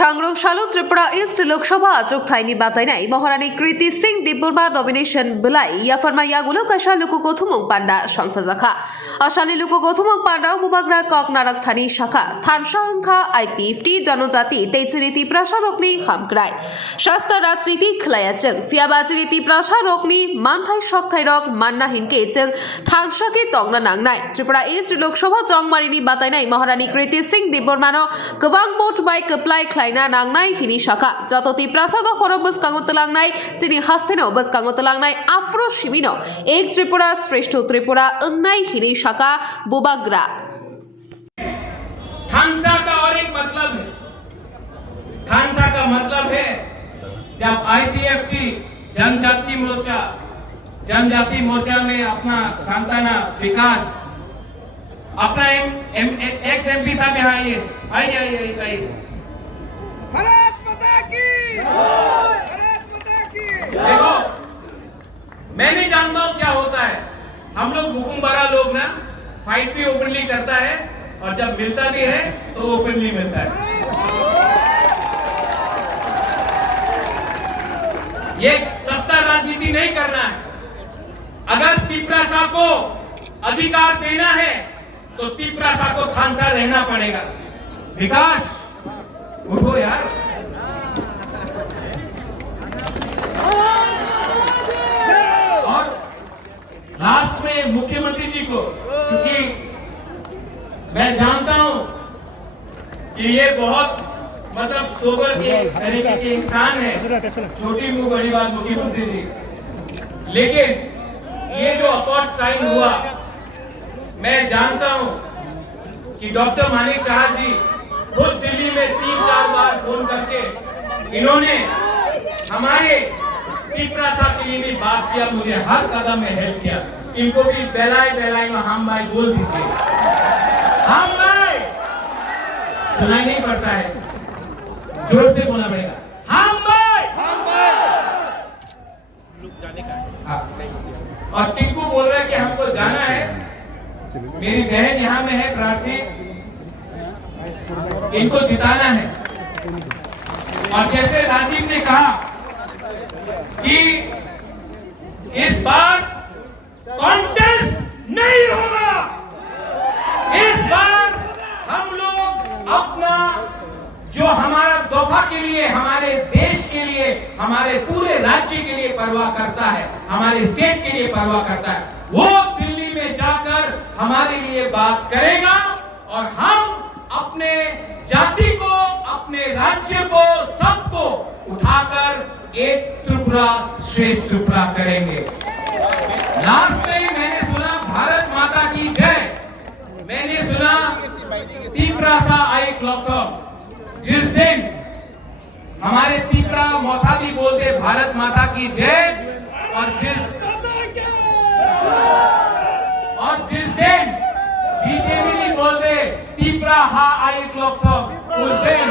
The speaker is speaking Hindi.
সংগ্রহশালু ত্রিপুরা ইস্ট লোকসভা চোখাইনি বাতাইনাই মহারানী কৃতি সিং দিব্যরবা নমিনেশন বিলাই ইয়াফারমা ইয়াগুলো কাশা লুকু কথুমুক পান্ডা সংস্থা জাখা আসানি লুকু কথুমুক পান্ডা মুবাগরা কক নারক থানি শাখা থানসাংখা আইপিএফটি জনজাতি তেইচনীতি প্রসারকনি হামক্রাই শাস্তা রাজনীতি খ্লায়াচং ফিয়াবাজনীতি প্রসারকনি মানথাই শক্থাই রক মান্নাহিনকে চং থানসাকে তংনা নাংনাই ত্রিপুরা ইস্ট লোকসভা চংমারিনি বাতাইনাই মহারানী কৃতি সিং দিব্যরমানো গবাং ভোট বাই কপ্লাই খ্লাইনা নাংনাই হিনি শাখা যততি প্রাসাদ হরবস কাঙ্গতলাংনাই চিনি হাস্তেনো বস কাঙ্গতলাংনাই আফ্রো শিবিনো এক ত্রিপুরা শ্রেষ্ঠ ত্রিপুরা अंगनाई हिनी शाखा बुबाग्रा थानसा का और एक मतलब है। थानसा का मतलब है जब आईपीएफटी जनजाति मोर्चा में अपना सांताना विकास अपना एक्स एमपी साहब यहाँ आइए भारत माता की देखो, मैं नहीं जानता हूँ क्या होता है। हम लोग हुकुमबारा लोग ना फाइट भी ओपनली करता है और जब मिलता भी है तो ओपनली मिलता है। ये सस्ता राजनीति नहीं करना है। अगर तिपरासा को अधिकार देना है तो तिपरासा को थानसा रहना पड़ेगा। विकास उठो यार। और लास्ट में मुख्यमंत्री जी को, क्योंकि मैं जानता हूं कि ये बहुत मतलब सोबर के तरीके के इंसान है, छोटी मुंह बड़ी बात मुख्यमंत्री जी, लेकिन ये जो अकॉर्ड साइन हुआ, मैं जानता हूं कि डॉक्टर मानिक शाह जी खुद दिल्ली में 3-4 बार फोन करके इन्होंने हमारे तिपरासा के लिए भी बात किया, मुझे हर कदम में हेल्प किया। इनको भी बेलाई में हम भाई बोल दीजिए, हम भाई सुनाई नहीं पड़ता है, जोर से बोलना पड़ेगा, हम भाई हाँ। और टिंकू बोल रहा है कि हमको जाना है, मेरी बहन यहाँ में है प्रार्थी, इनको जिताना है। और जैसे राजीव ने कहा कि इस बार कॉन्टेस्ट नहीं होगा, इस बार हम लोग अपना जो हमारा दफा के लिए, हमारे देश के लिए, हमारे पूरे राज्य के लिए परवाह करता है, हमारे स्टेट के लिए परवाह करता है, वो दिल्ली में जाकर हमारे लिए बात करेगा और हम अपने जाति को, अपने राज्य को, सबको उठाकर एक त्रिपुरा श्रेष्ठ त्रिपुरा करेंगे। लास्ट में मैंने सुना भारत माता की जय, मैंने सुना तिपरासा आई क्लॉक, जिस दिन हमारे तिपरा मोथा भी बोलते भारत माता की जय, और जिस दिन बीजेपी भी बोलते तिपरा हा आई क्लॉक, उस दिन